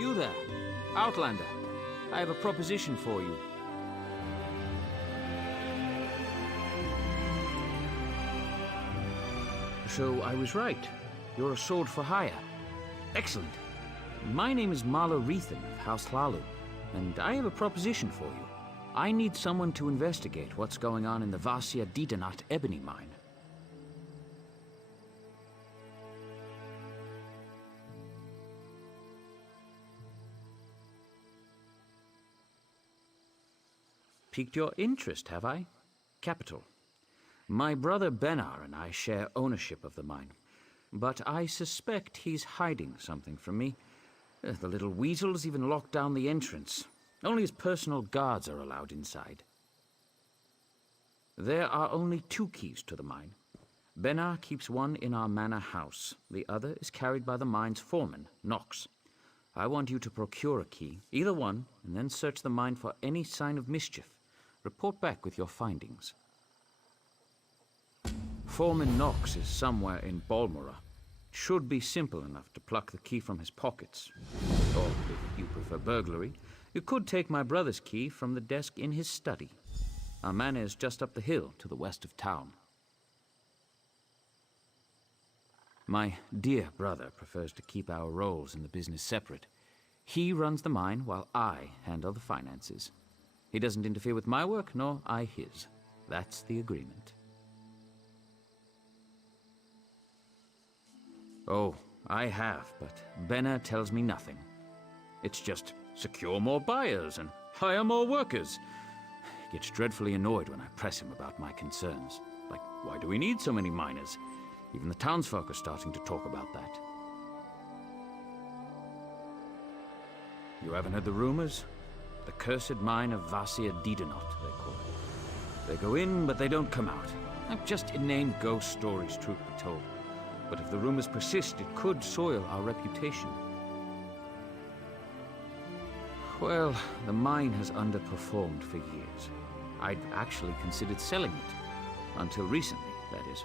You there, Outlander. I have a proposition for you. So I was right. You're a sword for hire. Excellent. My name is Marla Reethan of House Hlalu, and I have a proposition for you. I need someone to investigate what's going on in the Vasia Didanat ebony mine. Piqued your interest, have I? Capital. My brother Benar and I share ownership of the mine, but I suspect he's hiding something from me. The little weasel's even locked down the entrance. Only his personal guards are allowed inside. There are only 2 keys to the mine. Benar keeps one in our manor house. The other is carried by the mine's foreman, Nox. I want you to procure a key, either one, and then search the mine for any sign of mischief. Report back with your findings. Foreman Nox is somewhere in Balmora. It should be simple enough to pluck the key from his pockets. Or, if you prefer burglary, you could take my brother's key from the desk in his study. Our manor is just up the hill to the west of town. My dear brother prefers to keep our roles in the business separate. He runs the mine while I handle the finances. He doesn't interfere with my work, nor I his. That's the agreement. Oh, I have, but Benar tells me nothing. It's just secure more buyers and hire more workers. He gets dreadfully annoyed when I press him about my concerns. Like, why do we need so many miners? Even the townsfolk are starting to talk about that. You haven't heard the rumors? The cursed mine of Vasia Didanot, they call it. They go in, but they don't come out. Just inane ghost stories, truth be told. But if the rumors persist, it could soil our reputation. Well, the mine has underperformed for years. I'd actually considered selling it. Until recently, that is.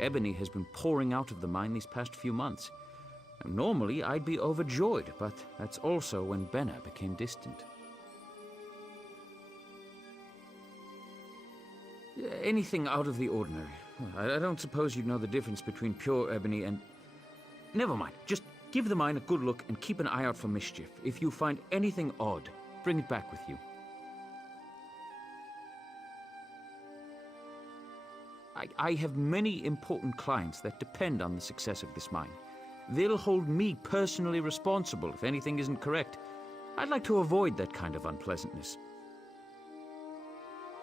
Ebony has been pouring out of the mine these past few months. Normally, I'd be overjoyed, but that's also when Benar became distant. Anything out of the ordinary. I don't suppose you'd know the difference between pure ebony and... Never mind. Just give the mine a good look and keep an eye out for mischief. If you find anything odd, bring it back with you. I have many important clients that depend on the success of this mine. They'll hold me personally responsible if anything isn't correct. I'd like to avoid that kind of unpleasantness.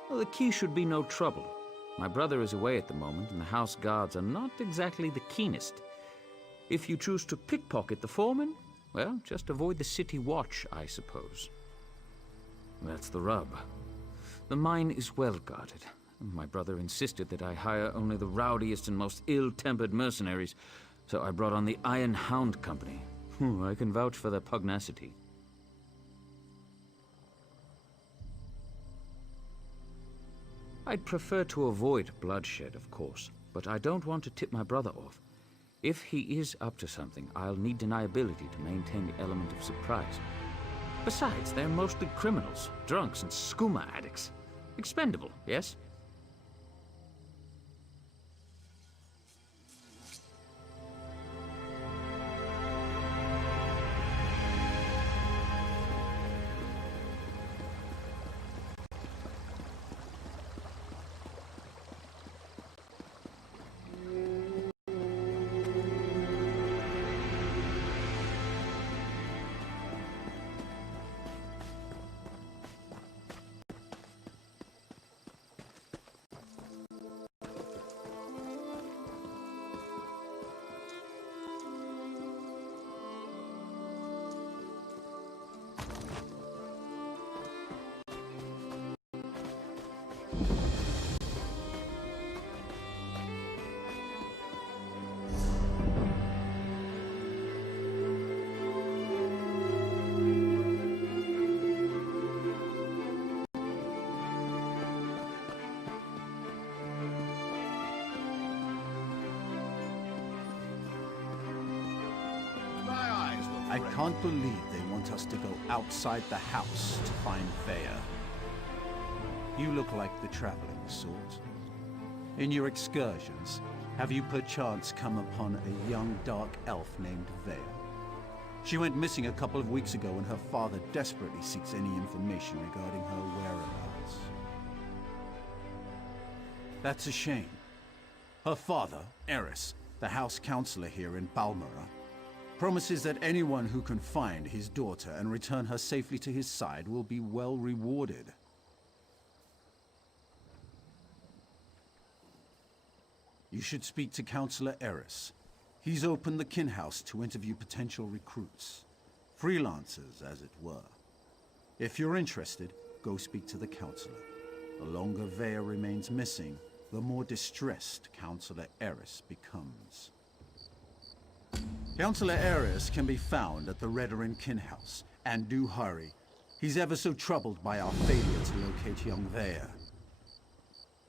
Well, the key should be no trouble. My brother is away at the moment, and the house guards are not exactly the keenest. If you choose to pickpocket the foreman, well, just avoid the city watch, I suppose. That's the rub. The mine is well guarded. My brother insisted that I hire only the rowdiest and most ill-tempered mercenaries, so I brought on the Iron Hound Company. I can vouch for their pugnacity. I'd prefer to avoid bloodshed, of course, but I don't want to tip my brother off. If he is up to something, I'll need deniability to maintain the element of surprise. Besides, they're mostly criminals, drunks, and skooma addicts. Expendable, yes? can't believe they want us to go outside the house to find Vea. You look like the traveling sort. In your excursions, have you perchance come upon a young dark elf named Vea? She went missing a couple of weeks ago and her father desperately seeks any information regarding her whereabouts. That's a shame. Her father, Eris, the house counselor here in Balmora, promises that anyone who can find his daughter and return her safely to his side will be well rewarded. You should speak to Counselor Eris. He's opened the kin house to interview potential recruits. Freelancers, as it were. If you're interested, go speak to the counselor. The longer Vea remains missing, the more distressed Counselor Eris becomes. Counselor Eris can be found at the Redoran kin house, and do hurry. He's ever so troubled by our failure to locate young Vea.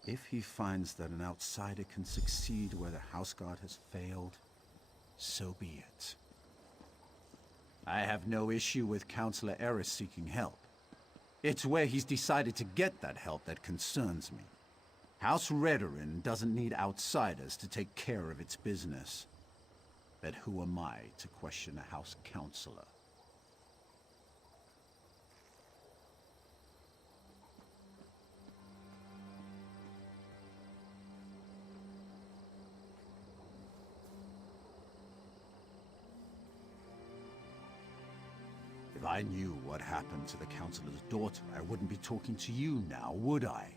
If he finds that an outsider can succeed where the house guard has failed, so be it. I have no issue with Counselor Eris seeking help. It's where he's decided to get that help that concerns me. House Redoran doesn't need outsiders to take care of its business. But who am I to question a house counselor? If I knew what happened to the counselor's daughter, I wouldn't be talking to you now, would I?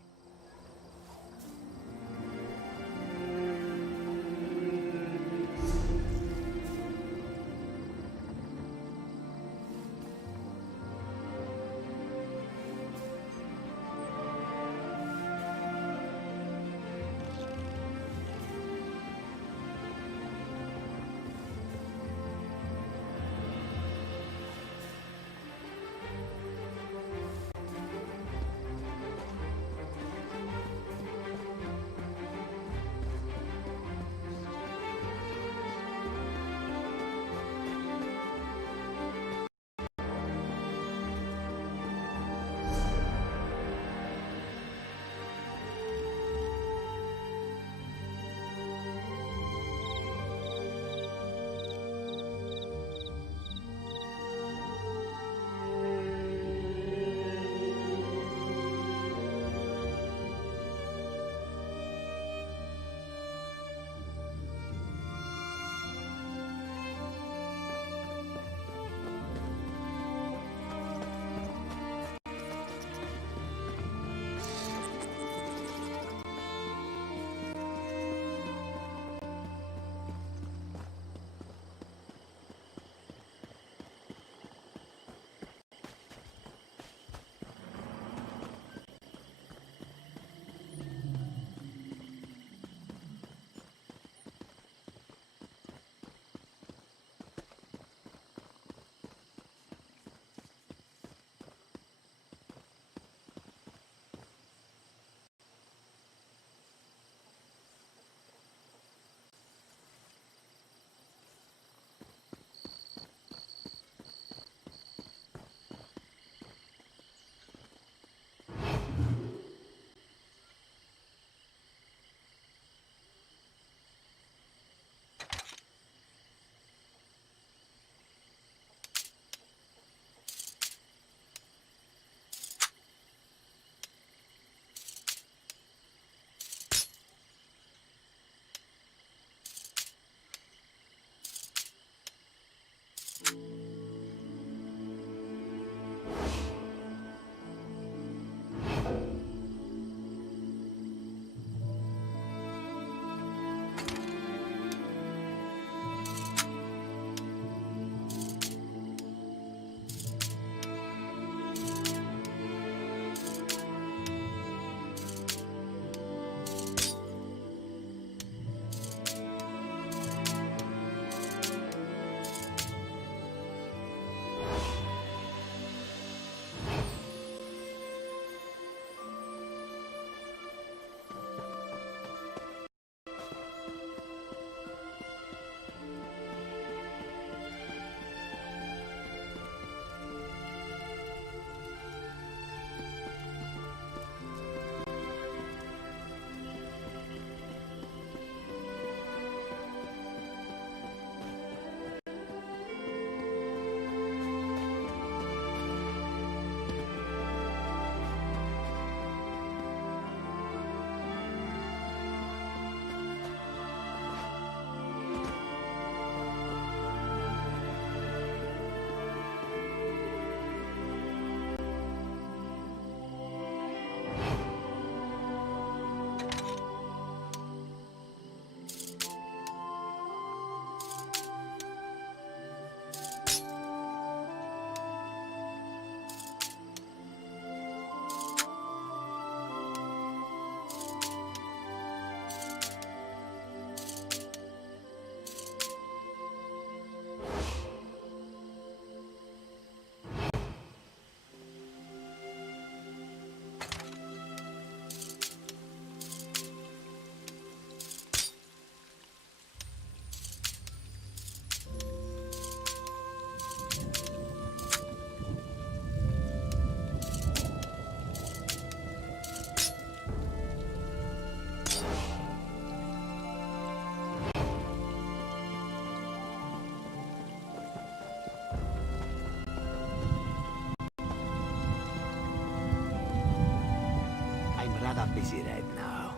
rather busy right now.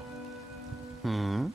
Hmm?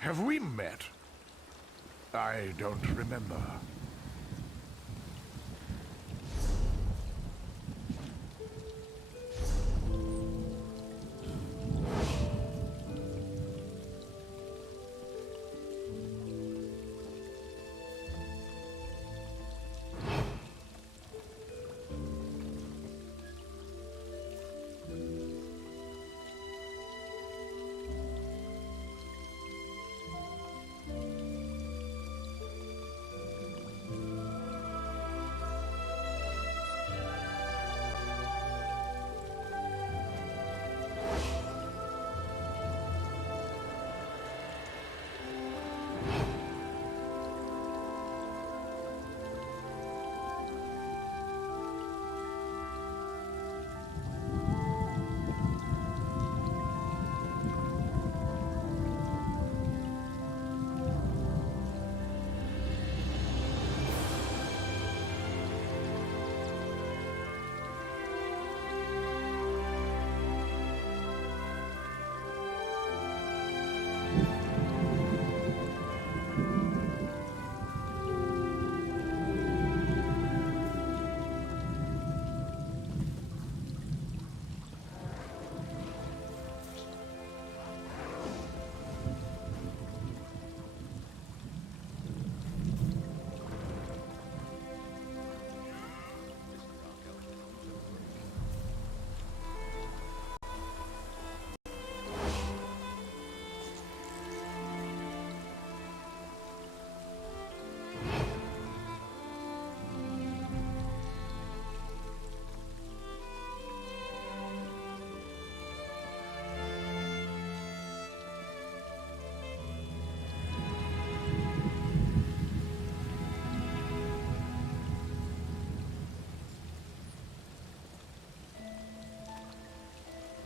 Have we met? I don't remember.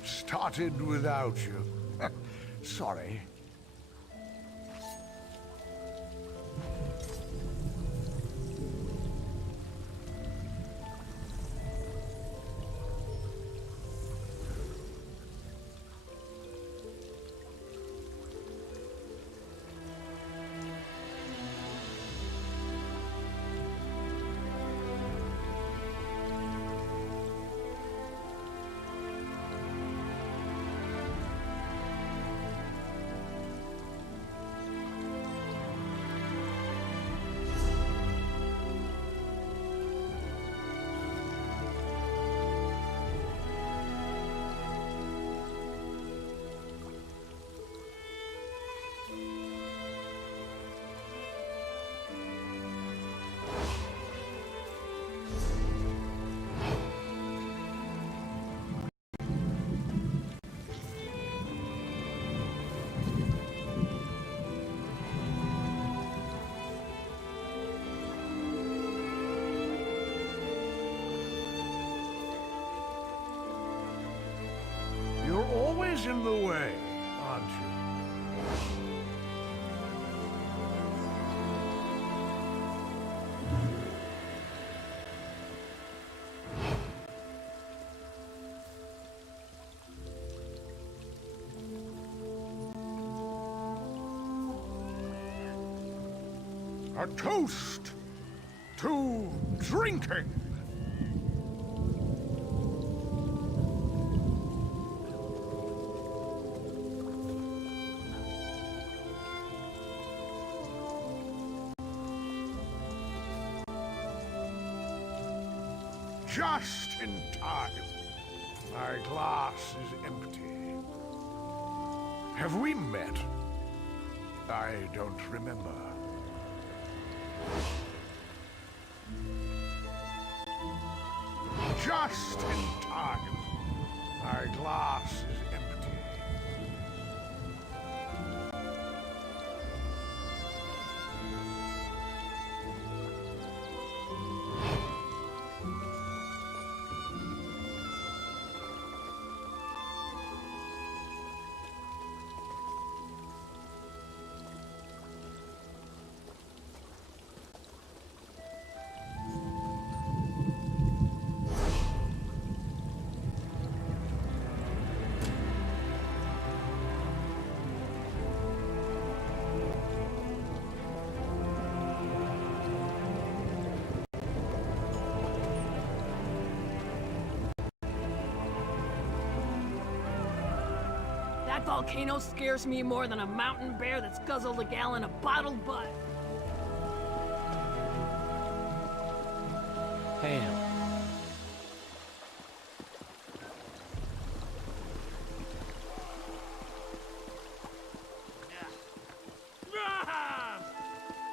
Started without you. Sorry. You're always in the way, aren't you? A toast to drinking! Just in time. My glass is empty. Have we met? I don't remember. Just in time. My glass is empty. That volcano scares me more than a mountain bear that's guzzled a gallon of bottled Bud. Hail.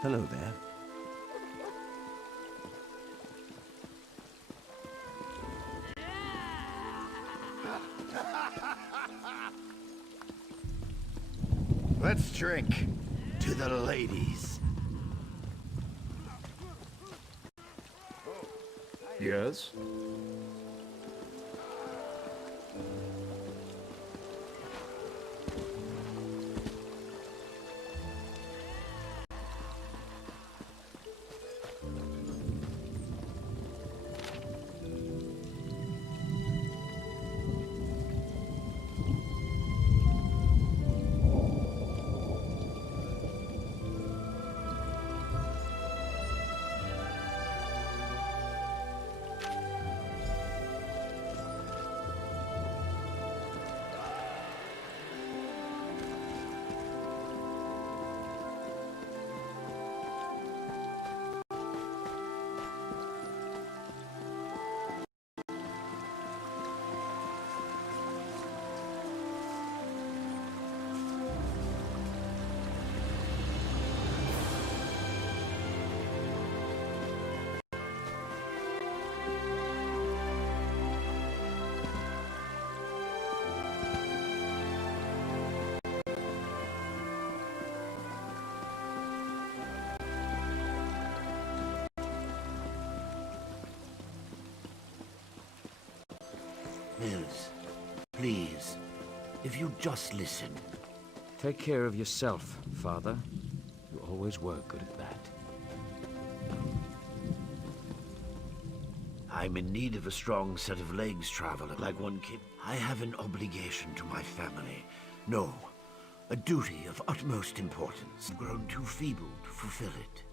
Hello there. Let's drink to the ladies. Yes? Mills, please, if you just listen. Take care of yourself, Father. You always were good at that. I'm in need of a strong set of legs, traveler, like one kid. I have an obligation to my family. No, a duty of utmost importance. I've grown too feeble to fulfill it.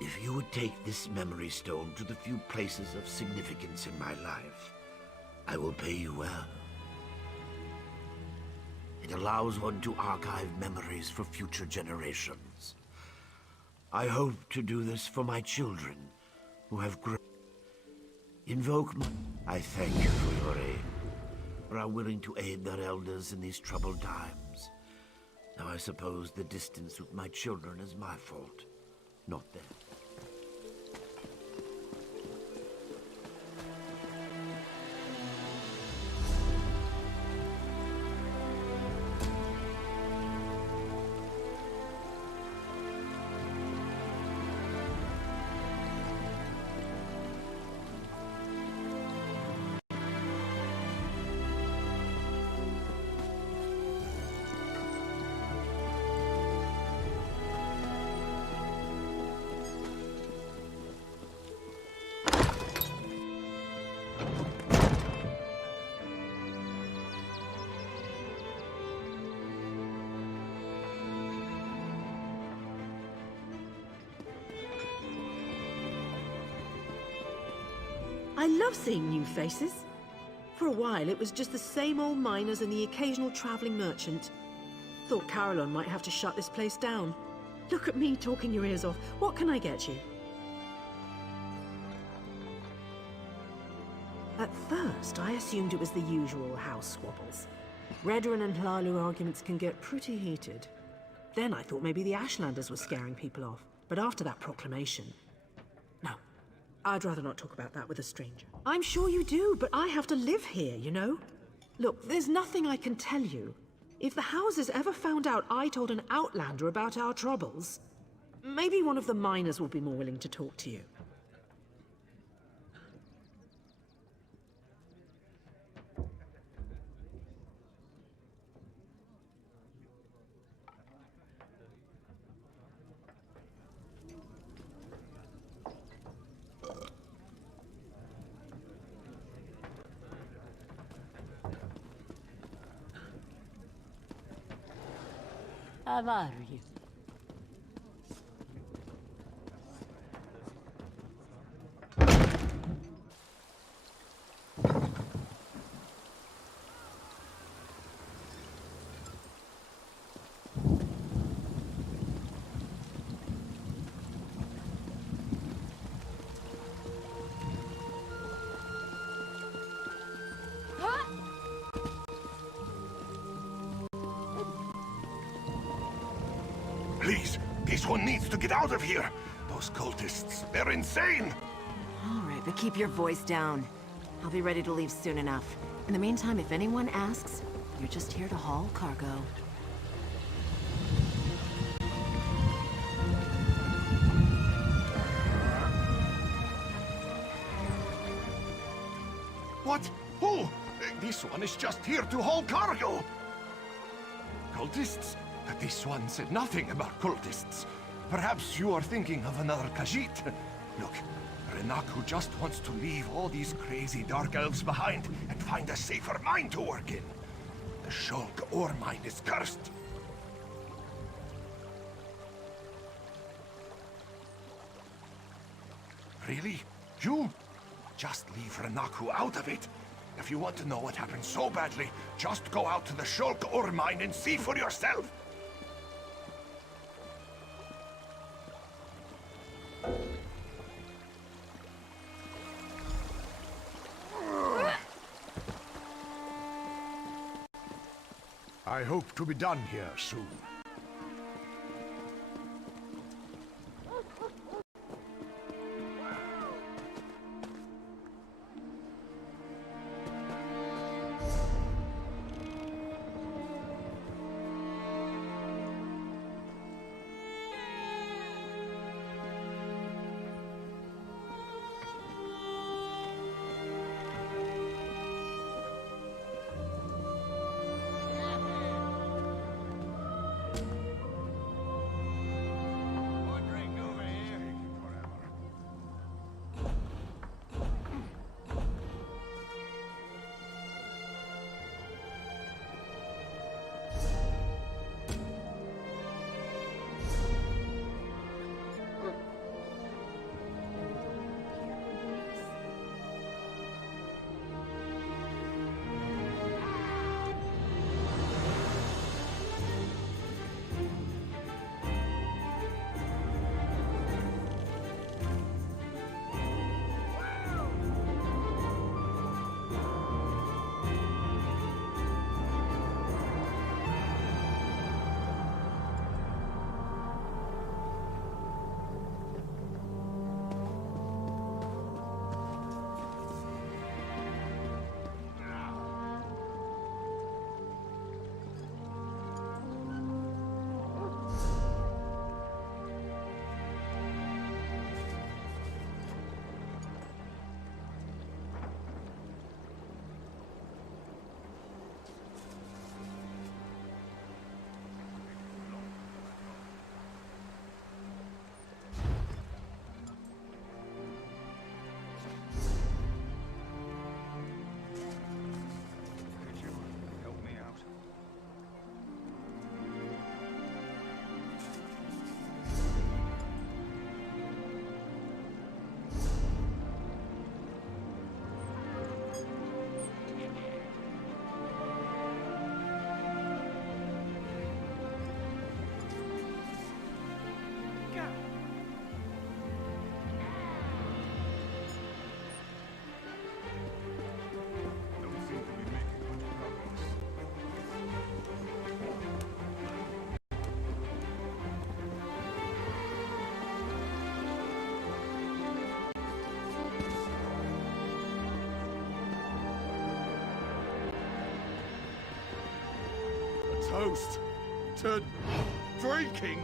If you would take this memory stone to the few places of significance in my life, I will pay you well. It allows one to archive memories for future generations. I hope to do this for my children, who have grown. Invoke my... I thank you for your aid. You are willing to aid their elders in these troubled times. Now I suppose the distance with my children is my fault, not theirs. I love seeing new faces. For a while, it was just the same old miners and the occasional traveling merchant. Thought Caroline might have to shut this place down. Look at me talking your ears off. What can I get you? At first, I assumed it was the usual house squabbles. Redoran and Hlalu arguments can get pretty heated. Then I thought maybe the Ashlanders were scaring people off. But after that proclamation... No, I'd rather not talk about that with a stranger. I'm sure you do, but I have to live here, you know? Look, there's nothing I can tell you. If the houses ever found out I told an outlander about our troubles, maybe one of the miners will be more willing to talk to you. How are you? Please, this one needs to get out of here. Those cultists, they're insane. All right, but keep your voice down. I'll be ready to leave soon enough. In the meantime, if anyone asks, you're just here to haul cargo. What? Who? This one is just here to haul cargo. Cultists? This one said nothing about cultists. Perhaps you are thinking of another Khajiit. Look, Renaku just wants to leave all these crazy dark elves behind and find a safer mine to work in. The Shulk ore mine is cursed. Really? You? Just leave Renaku out of it. If you want to know what happened so badly, just go out to the Shulk ore mine and see for yourself. I hope to be done here soon. host to drinking.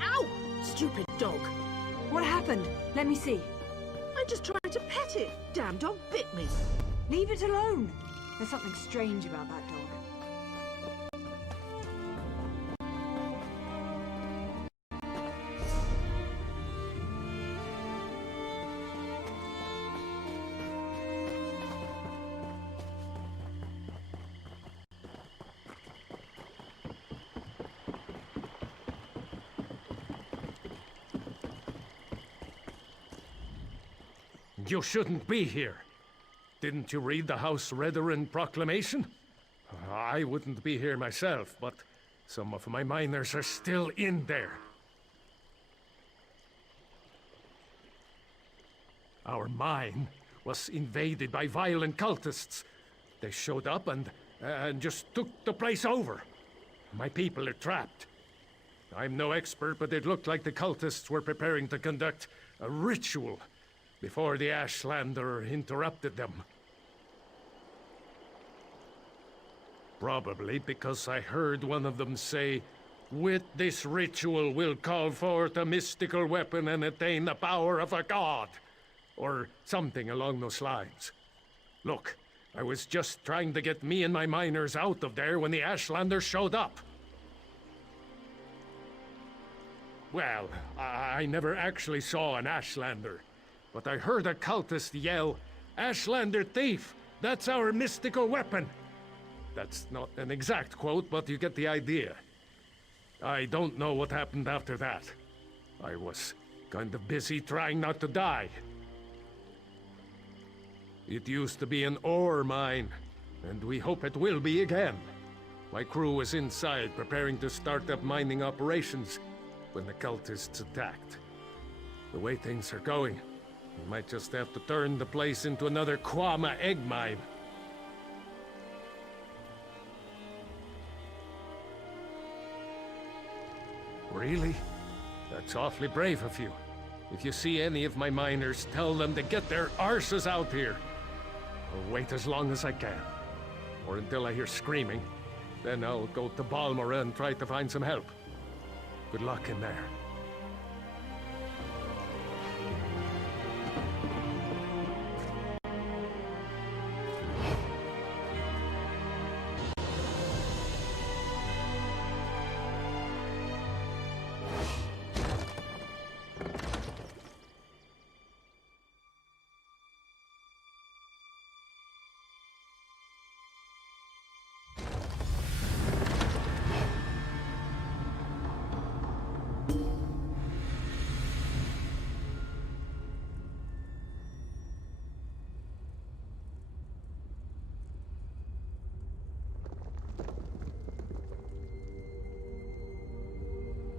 Ow! Stupid dog. What happened? Let me see. I just tried to pet it. Damn dog bit me. Leave it alone. There's something strange about that dog. You shouldn't be here. Didn't you read the House Redarin proclamation? I wouldn't be here myself, but some of my miners are still in there. Our mine was invaded by violent cultists. They showed up and just took the place over. My people are trapped. I'm no expert, but it looked like the cultists were preparing to conduct a ritual before the Ashlander interrupted them. Probably because I heard one of them say, "With this ritual we'll call forth a mystical weapon and attain the power of a god," or something along those lines. Look, I was just trying to get me and my miners out of there when the Ashlander showed up. Well, I never actually saw an Ashlander, but I heard a cultist yell, "Ashlander thief! That's our mystical weapon!" That's not an exact quote, but you get the idea. I don't know what happened after that. I was kind of busy trying not to die. It used to be an ore mine, and we hope it will be again. My crew was inside preparing to start up mining operations when the cultists attacked. The way things are going, we might just have to turn the place into another Kwama egg mine. Really? That's awfully brave of you. If you see any of my miners, tell them to get their arses out here. I'll wait as long as I can. Or until I hear screaming. Then I'll go to Balmora and try to find some help. Good luck in there.